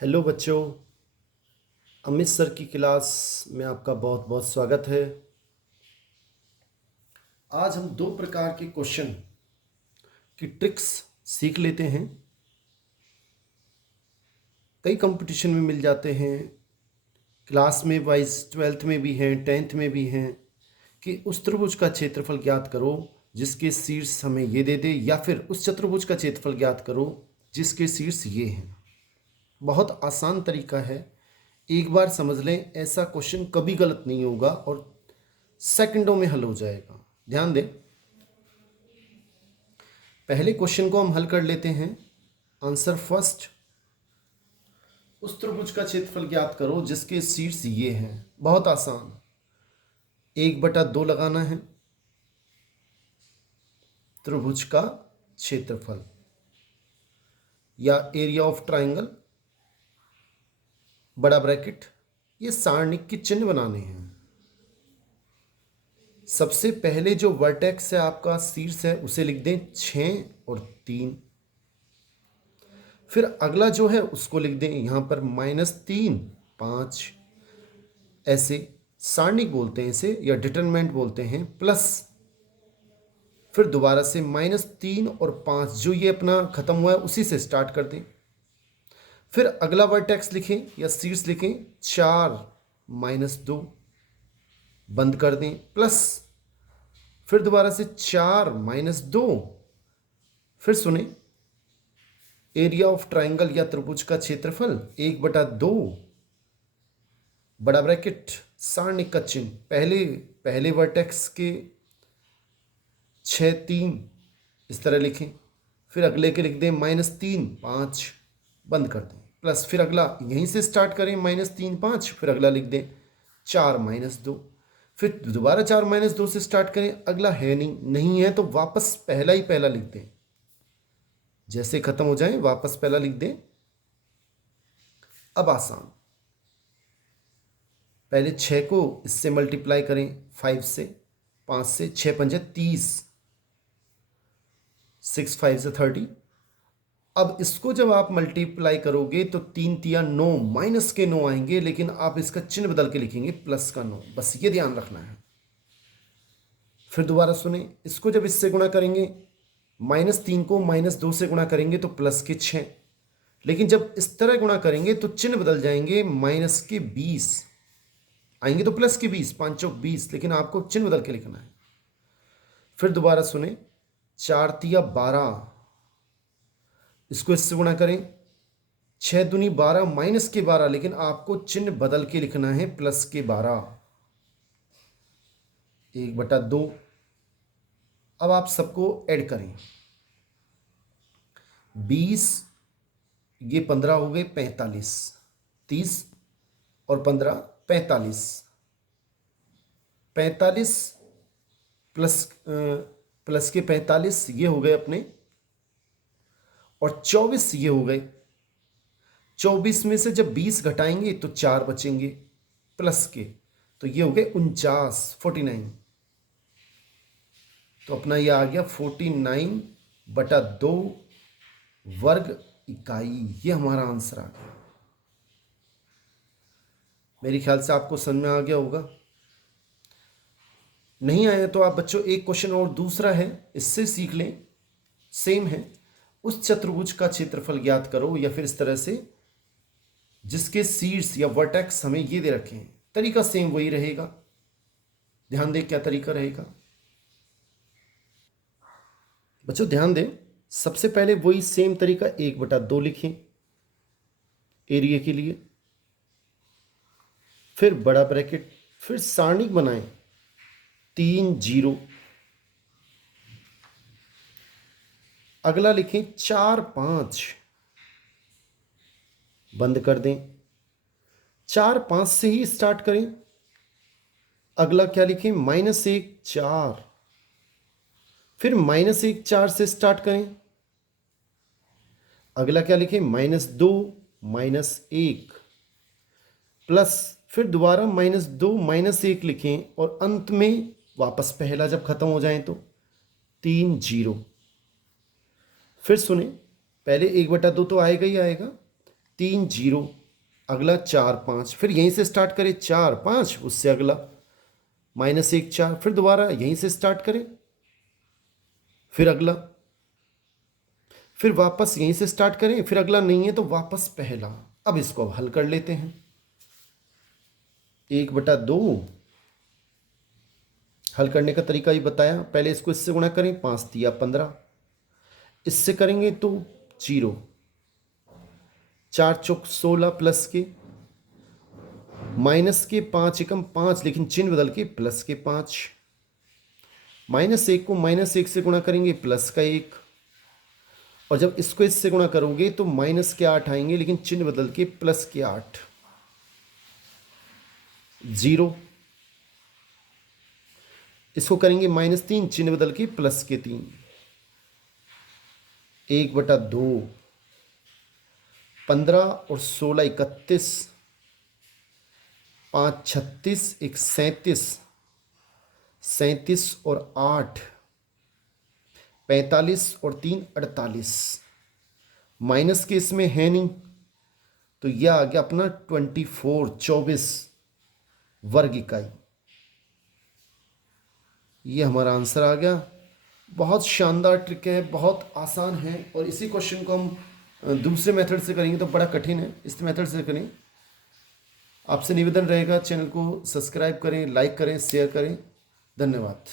Hello बच्चों। Amit sir की class में आपका बहुत बहुत स्वागत है। आज हम दो प्रकार के क्वेश्चन की ट्रिक्स सीख लेते हैं। कई कंपटीशन में मिल जाते हैं, क्लास में वाइज 12th में भी हैं, 10th में भी हैं कि उस त्रिभुज का क्षेत्रफल ज्ञात करो जिसके शीर्ष हमें ये दे दे, या फिर उस चतुर्भुज का क्षेत्रफल ज्ञात करो जिसके शीर्ष ये हैं। बहुत आसान तरीका है, एक बार समझ लें। ऐसा क्वेश्चन कभी गलत नहीं होगा और सेकंडों में हल हो जाएगा। ध्यान दें, पहले क्वेश्चन को हम हल कर लेते हैं। आंसर फर्स्ट, उस त्रिभुज का क्षेत्रफल ज्ञात करो जिसके शीर्ष ये हैं। बहुत आसान, 1/2 लगाना है, त्रिभुज का क्षेत्रफल या एरिया ऑफ ट्राइंगल, बड़ा ब्रैकेट, ये सारणिक के चिन्ह बनाने हैं। सबसे पहले जो वर्टेक्स है, आपका शीर्ष है, उसे लिख दें 6 और 3। फिर अगला जो है उसको लिख दें यहाँ पर -3, 5। ऐसे सारणिक बोलते हैं इसे, या डिटरमिनेंट बोलते हैं, प्लस फिर दोबारा से -3 और 5, जो ये अपना खत्म हुआ है उसी से स्टार्ट कर दें। फिर अगला वर्टेक्स लिखें या शीर्ष लिखें 4 -2, बंद कर दें, प्लस फिर दोबारा से 4 -2। फिर सुने, एरिया ऑफ ट्राइंगल या त्रिभुज का क्षेत्रफल 1/2, बड़ा ब्रैकेट, सारणिक का चिन्ह, पहले वर्टेक्स के 6 3 इस तरह लिखें, फिर अगले के लिख दें -3 5, बंद कर दें, प्लस फिर अगला यहीं से स्टार्ट करें -3 5, फिर अगला लिख दें 4 -2, फिर दोबारा 4 -2 से स्टार्ट करें। अगला है नहीं है तो वापस पहला ही पहला लिख दें, जैसे खत्म हो जाए वापस पहला लिख दें। अब आसान, पहले 6 को इससे मल्टीप्लाई करें 5 से, 5 से 6 पंजे 30, 6 5 से 30। अब इसको जब आप मल्टीप्लाई करोगे तो 3 तिया 9, माइनस के 9 आएंगे, लेकिन आप इसका चिन्ह बदल के लिखेंगे प्लस का 9, बस ये ध्यान रखना है। फिर दोबारा सुने, इसको जब इससे गुणा करेंगे, -3 को -2 से गुणा करेंगे तो प्लस के 6, लेकिन जब इस तरह गुणा करेंगे तो चिन्ह बदल जाएंगे, माइनस के 20 आएंगे तो प्लस के 20, 5 चौक 20, लेकिन आपको चिन्ह बदल के लिखना है। फिर दोबारा सुने, 4 तिया 12, इसको इससे गुणा करें, 6 दूनी 12, माइनस के 12, लेकिन आपको चिन्ह बदल के लिखना है प्लस के 12, 1/2। अब आप सबको ऐड करें, 20, ये 15 हो गए 45, 30 और 15 45, 45 प्लस के 45 ये हो गए अपने, और 24 ये हो गए। 24 में से जब 20 घटाएंगे तो 4 बचेंगे प्लस के, तो ये हो गए 49, 49। तो अपना ये आ गया 49/2 वर्ग इकाई, ये हमारा आंसर आ गया। मेरे ख्याल से आपको समझ में आ गया होगा। नहीं आया तो आप बच्चों एक क्वेश्चन और दूसरा है, इससे सीख लें, सेम है। उस चतुर्भुज का क्षेत्रफल ज्ञात करो, या फिर इस तरह से जिसके शीर्ष या वर्टेक्स हमें ये दे रखे हैं। तरीका सेम वही रहेगा, ध्यान दें क्या तरीका रहेगा बच्चों। ध्यान दें, सबसे पहले वही सेम तरीका 1/2 लिखें एरिया के लिए, फिर बड़ा ब्रैकेट, फिर सारणिक बनाएं 3 0, अगला लिखें 4 5, बंद कर दें, 4 5 से ही स्टार्ट करें। अगला क्या लिखें, -1 4, फिर -1 4 से स्टार्ट करें। अगला क्या लिखें, -2 -1, प्लस फिर दोबारा -2 -1 लिखें, और अंत में वापस पहला जब खत्म हो जाए तो 3 0। फिर सुने, पहले 1/2 तो आएगा ही आएगा, 3 0, अगला 4 5, फिर यहीं से स्टार्ट करें 4 5, उससे अगला -1 4, फिर दोबारा यहीं से स्टार्ट करें, फिर अगला, फिर वापस यहीं से स्टार्ट करें, फिर अगला नहीं है तो वापस पहला। अब इसको अब हल कर लेते हैं। 1/2 हल करने का तरीका ही बताया, पहले इसको इससे गुणा करें, 5 तिया 15, इससे करेंगे तो 0, 4 चौक 16 प्लस के माइनस के 5 एकम 5, लेकिन चिन्ह बदल के प्लस के 5, -1 को -1 से गुणा करेंगे प्लस का 1, और जब इसको इससे गुणा करोगे तो माइनस के 8 आएंगे, लेकिन चिन्ह बदल के प्लस के 8, 0, इसको करेंगे -3, चिन्ह बदल के प्लस के 3, 1/2, 15 और 16 31, 5 36, 1 37, 37 और 8 45 और 3 48, माइनस के इसमें है नहीं, तो यह आ गया अपना 24 वर्ग इकाई। ये हमारा आंसर आ गया। बहुत शानदार ट्रिक है, बहुत आसान है, और इसी क्वेश्चन को हम दूसरे मेथड से करेंगे तो बड़ा कठिन है, इस मेथड से करें। आपसे निवेदन रहेगा, चैनल को सब्सक्राइब करें, लाइक करें, शेयर करें। धन्यवाद।